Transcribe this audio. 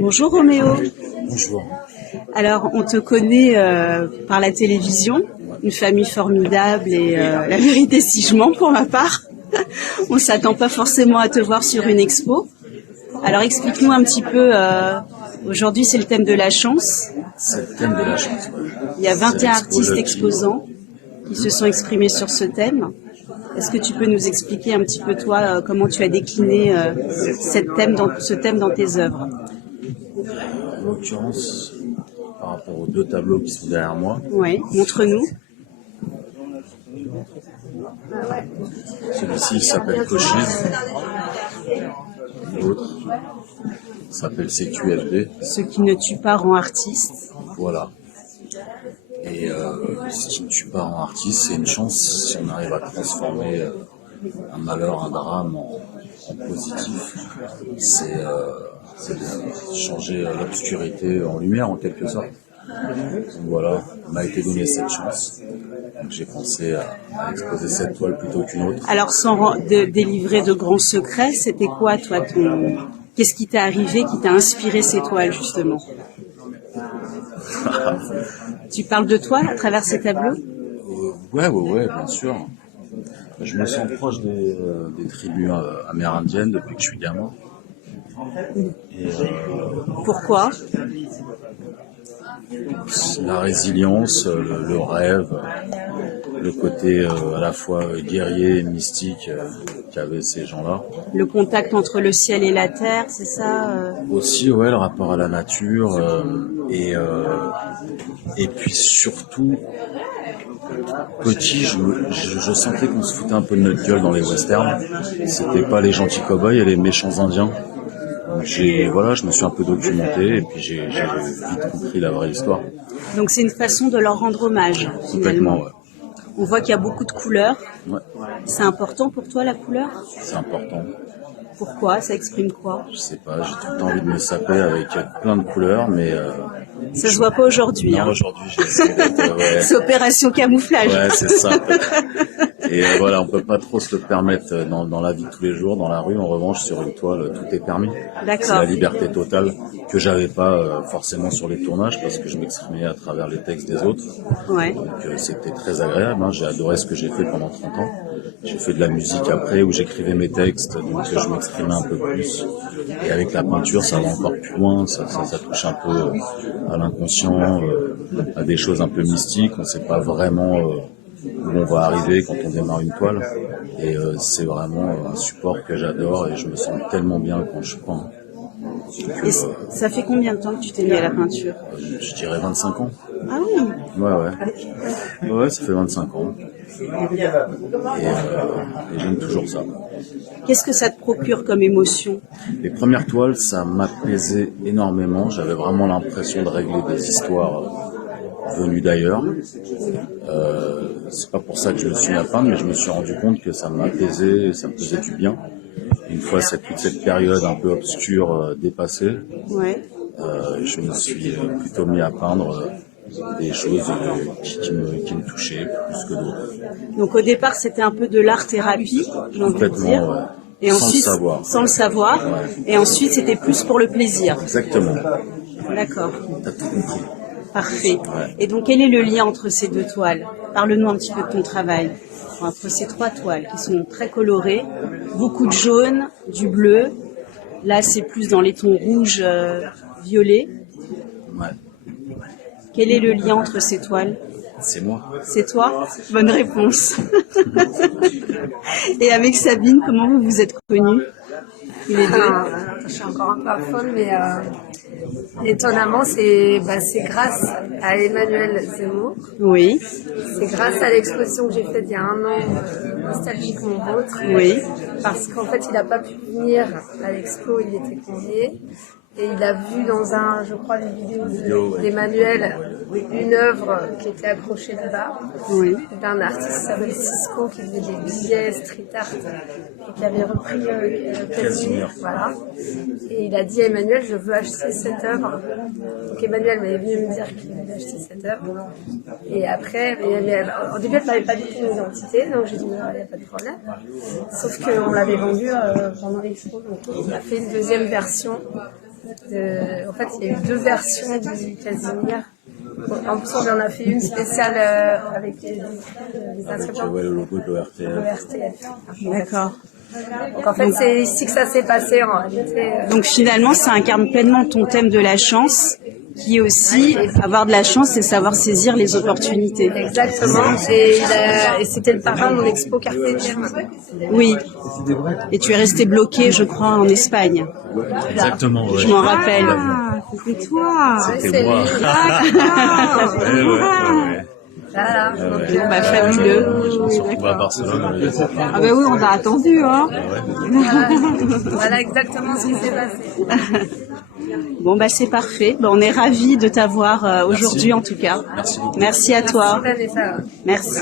Bonjour Roméo. Bonjour. Alors, on te connaît par la télévision, une famille formidable et la vérité si je mens pour ma part. On ne s'attend pas forcément à te voir sur une expo. Alors explique-nous un petit peu, aujourd'hui c'est le thème de la chance. C'est le thème de la chance. Ouais. Il y a 21 artistes exposants qui se sont exprimés sur ce thème. Est-ce que tu peux nous expliquer un petit peu toi comment tu as décliné ce thème dans tes œuvres? En l'occurrence, par rapport aux deux tableaux qui sont derrière moi. Oui, montre-nous. Celui-ci s'appelle Cochise. L'autre s'appelle CQFD. Ce qui ne tue pas rend artiste. Voilà. Et ce qui ne tue pas rend artiste, c'est une chance si on arrive à transformer un malheur, un drame en positif. C'est de changer l'obscurité en lumière en quelque sorte. Donc voilà, on m'a été donné cette chance. Donc j'ai pensé à exposer cette toile plutôt qu'une autre. Alors sans délivrer de grands secrets, c'était quoi toi qu'est-ce qui t'est arrivé, qui t'a inspiré ces toiles justement? Tu parles de toi à travers ces tableaux? Ouais, bien sûr. Je me sens proche des tribus amérindiennes depuis que je suis gamin. Et, Pourquoi? la résilience, le rêve, le côté à la fois guerrier et mystique qu'avaient ces gens-là. Le contact entre le ciel et la terre, c'est ça? Aussi, ouais, le rapport à la nature et puis surtout, petit, je sentais qu'on se foutait un peu de notre gueule dans les westerns. C'était pas les gentils cow-boys et les méchants indiens. Donc je me suis un peu documenté et puis j'ai vite compris la vraie histoire. Donc c'est une façon de leur rendre hommage, finalement. Complètement, ouais. On voit qu'il y a beaucoup de couleurs. Ouais. C'est important pour toi la couleur? C'est important. Pourquoi? Ça exprime quoi? Je sais pas, j'ai tout le temps envie de me saper avec plein de couleurs, mais... ça se voit pas aujourd'hui. Non, aujourd'hui, j'ai essayé d'être... Ouais. C'est opération camouflage. Ouais, c'est ça. Et voilà, on peut pas trop se le permettre dans la vie de tous les jours, dans la rue. En revanche, sur une toile, tout est permis. D'accord. C'est la liberté totale que j'avais pas forcément sur les tournages parce que je m'exprimais à travers les textes des autres. Ouais. Donc c'était très agréable. Hein. J'ai adoré ce que j'ai fait pendant 30 ans. J'ai fait de la musique après où j'écrivais mes textes, donc je m'exprimais un peu plus. Et avec la peinture, ça va encore plus loin. Ça touche un peu à l'inconscient, à des choses un peu mystiques. On sait pas vraiment où on va arriver quand on démarre une toile. Et c'est vraiment un support que j'adore et je me sens tellement bien quand je peins. Et ça fait combien de temps que tu t'es mis à la peinture? Je dirais 25 ans. Ah oui. Ouais, ça fait 25 ans. Et j'aime toujours ça. Qu'est-ce que ça te procure comme émotion? Les premières toiles, ça m'apaisait énormément. J'avais vraiment l'impression de régler des histoires venues d'ailleurs. C'est pas pour ça que je me suis mis à peindre, mais je me suis rendu compte que ça m'apaisait, ça me faisait du bien. Une fois toute cette période un peu obscure dépassée, Ouais. je me suis plutôt mis à peindre des choses qui me touchaient plus que d'autres. Donc au départ, c'était un peu de l'art-thérapie, j'ai envie de dire. Ouais. Et ensuite, sans le savoir. Ouais. Et ensuite, c'était plus pour le plaisir. Exactement. D'accord. T'as tout compris. Parfait. Ouais. Et donc, quel est le lien entre ces deux toiles? Parle-nous un petit peu de ton travail. Entre ces trois toiles qui sont très colorées, beaucoup de jaune, du bleu. Là, c'est plus dans les tons rouges, violets. Ouais. Quel est le lien entre ces toiles? C'est moi. C'est toi? Bonne réponse. Et avec Sabine, comment vous vous êtes connus? Les deux. Je suis encore un peu à folle, mais étonnamment, c'est grâce à Emmanuel Zemmour. Oui. C'est grâce à l'exposition que j'ai faite il y a un an, Nostalgiquement Vôtre. Oui. Parce qu'en fait, il n'a pas pu venir à l'expo, il était convié. Et il a vu dans je crois, une vidéo d'Emmanuel, une œuvre qui était accrochée là-bas, Oui. d'un artiste qui s'appelle Cisco, qui faisait des billets street art, et qui avait repris Casimir. Voilà. Et il a dit à Emmanuel, je veux acheter cette œuvre. Donc Emmanuel m'avait venu me dire qu'il voulait acheter cette œuvre. Et après, au début, elle ne m'avait pas dit mon identité, donc j'ai dit, il n'y a pas de problème. Sauf qu'on l'avait vendue pendant l'expo, donc on a fait une deuxième version En fait, il y a eu 2 versions du Casimir. En plus, on en a fait une spéciale avec les inscriptions. Ouais, le logo de l'ORTF. D'accord. Donc en fait, c'est ici que ça s'est passé en réalité. Donc finalement, ça incarne pleinement ton thème de la chance, qui est aussi avoir de la chance, c'est savoir saisir les opportunités. Exactement. Et c'était le parrain de mon expo Carpe Diem. Oui. Et tu es resté bloqué, je crois, en Espagne. Exactement, ouais. Je m'en rappelle. Ah, c'était toi. C'était moi. Ouais. Voilà. Donc, Bah, fabuleux. Je me suis retrouvé à Barcelone avec les copains. Ah ben oui, on t'a attendu, hein. voilà exactement ce qui s'est passé. Bon, bah, c'est parfait. Bah, on est ravis de t'avoir aujourd'hui, en tout cas. Merci beaucoup. Merci à toi. Vanessa. Merci.